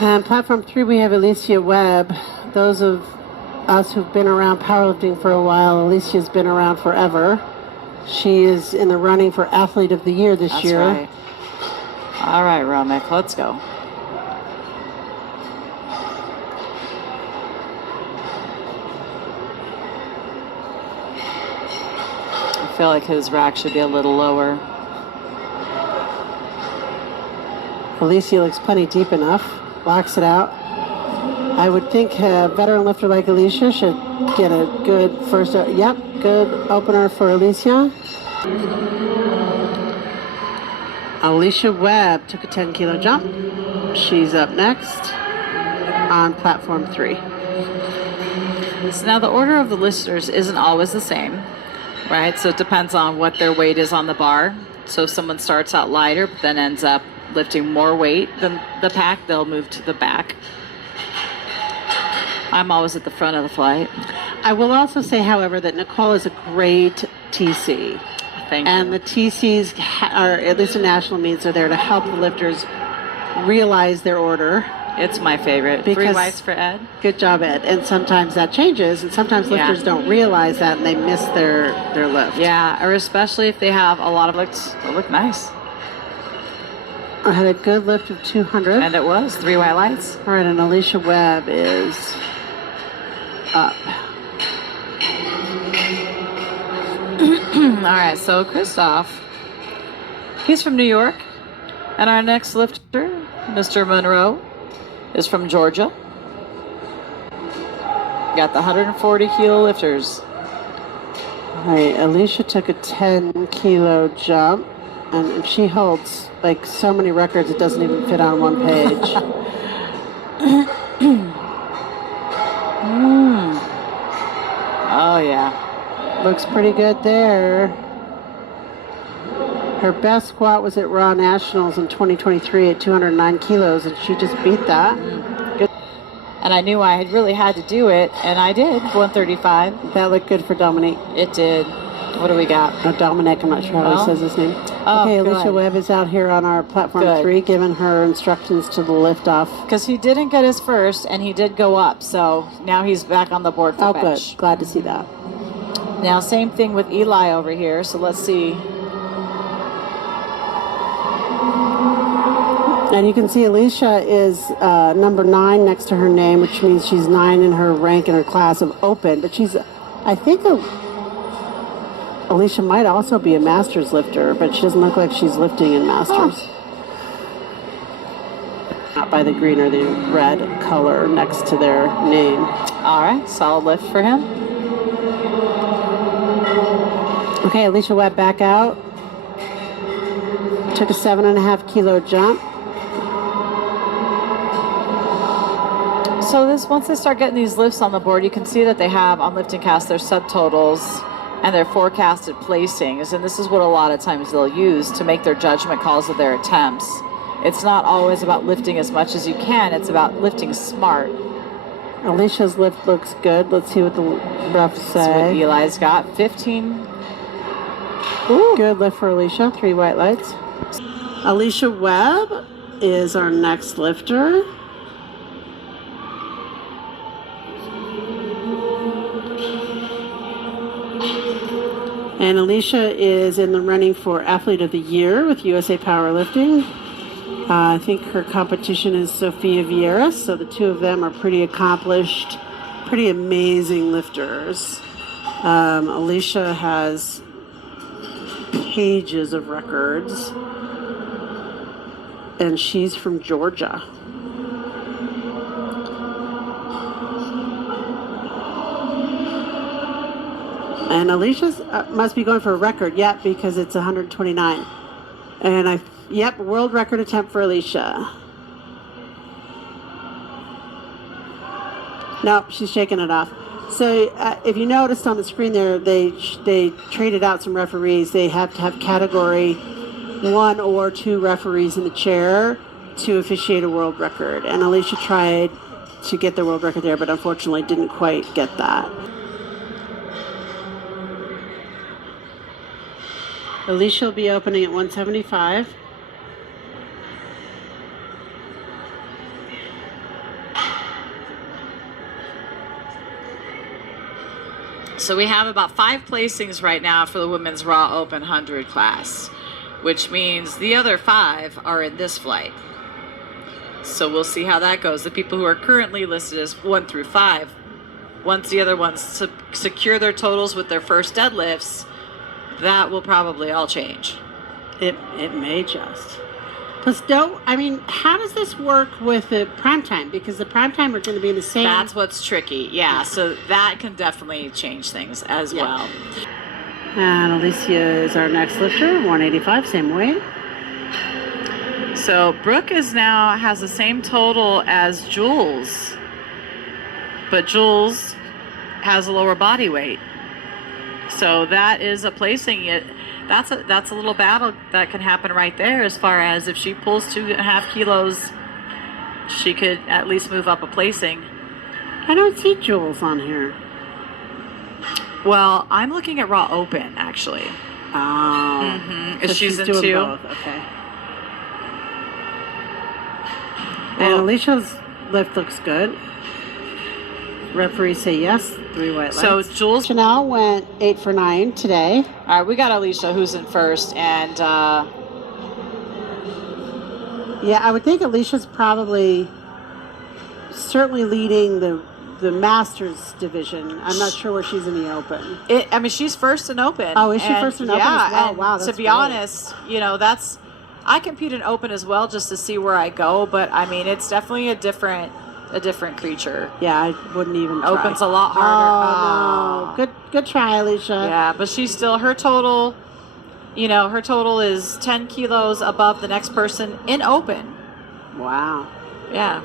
And platform 3, we have Alicia Webb. Those of us who've been around powerlifting for a while, Alicia's been around forever. She is in the running for Athlete of the Year this year. Right. All right, Romick, let's go. I feel like his rack should be a little lower. Alicia looks plenty deep enough. Locks it out. I would think a veteran lifter like Alicia should get a good first. Yep, good opener for Alicia. Alicia Webb took a 10-kilo jump. She's up next on platform 3. So now the order of the lifters isn't always the same, right? So it depends on what their weight is on the bar. So if someone starts out lighter but then ends up lifting more weight than the pack, they'll move to the back. I'm always at the front of the flight. I will also say, however, that Nicole is a great TC. Thank and you. The TCs, are, at least in national meets, are there to help the lifters realize their order. It's my favorite. 3 whites for Ed. Good job, Ed. And sometimes that changes, and sometimes lifters don't realize that, and they miss their lift. Yeah, or especially if they have a lot of lifts. They look nice. I had a good lift of 200. And it was 3 white lights. All right, and Alicia Webb is up. All right, so Christoph, he's from New York. And our next lifter, Mr. Monroe, is from Georgia. Got the 140-kilo lifters. All right, Alicia took a 10-kilo jump. And if she holds like so many records, it doesn't even fit on one page. Oh, yeah. Looks pretty good there. Her best squat was at Raw Nationals in 2023 at 209 kilos, and she just beat that. Good. And I knew I really had to do it, and I did, 135. That looked good for Dominique. It did. What do we got? Oh, Dominic, I'm not sure how he says his name. Oh, okay, Alicia Webb is out here on our platform 3, giving her instructions to the liftoff. Because he didn't get his first, and he did go up, so now he's back on the board for bench. Oh, good. Glad to see that. Now, same thing with Eli over here, so let's see. And you can see Alicia is number 9 next to her name, which means she's 9 in her rank in her class of open. But she's, I think, Alicia might also be a Masters lifter, but she doesn't look like she's lifting in Masters. Not by the green or the red color next to their name. All right, solid lift for him. Okay, Alicia Webb back out. Took a 7.5-kilo jump. So once they start getting these lifts on the board, you can see that they have on Lifting Cast their subtotals and their forecasted placings, and this is what a lot of times they'll use to make their judgment calls of their attempts. It's not always about lifting as much as you can, it's about lifting smart. Alicia's lift looks good. Let's see what the refs say. That's what Eli's got. 15. Ooh. Good lift for Alicia. 3 white lights. Alicia Webb is our next lifter. And Alicia is in the running for Athlete of the Year with USA Powerlifting. I think her competition is Sofia Vieira, so the two of them are pretty accomplished, pretty amazing lifters. Alicia has pages of records, and she's from Georgia. And Alicia's must be going for a record, yep, because it's 129. And yep, world record attempt for Alicia. Nope, she's shaking it off. So if you noticed on the screen there, they traded out some referees. They have to have category 1 or 2 referees in the chair to officiate a world record. And Alicia tried to get the world record there, but unfortunately didn't quite get that. Alicia will be opening at 175. So we have about 5 placings right now for the women's raw open 100 class, which means the other 5 are in this flight. So we'll see how that goes. The people who are currently listed as 1 through 5, once the other ones secure their totals with their first deadlifts, that will probably all change. It may just. Plus, how does this work with the prime time? Because the prime time are going to be in the same. That's what's tricky. Yeah, so that can definitely change things as well. And Alicia is our next lifter, 185, same weight. So Brooke has the same total as Jules, but Jules has a lower body weight. So that is a placing. That's a little battle that can happen right there, as far as if she pulls 2.5 kilos, she could at least move up a placing. I don't see Jules on here. Well, I'm looking at raw open, actually. Oh. Mm-hmm. So she's in doing 2. both. Okay. And Alicia's lift looks good. Referees say yes, 3 white lights. So Jules Chanel went 8 for 9 today. All right, we got Alicia who's in first, and yeah, I would think Alicia's certainly leading the Masters division. I'm not sure where she's in the Open. She's first in Open. Oh, is she first in Open as well? Wow, that's to be great. honest, I compete in Open as well just to see where I go, but it's definitely a different creature. Yeah, I wouldn't even try. Open's a lot harder. Oh, no. Good try, Alicia. Yeah, but she's still, her total is 10 kilos above the next person in Open. Wow. Yeah.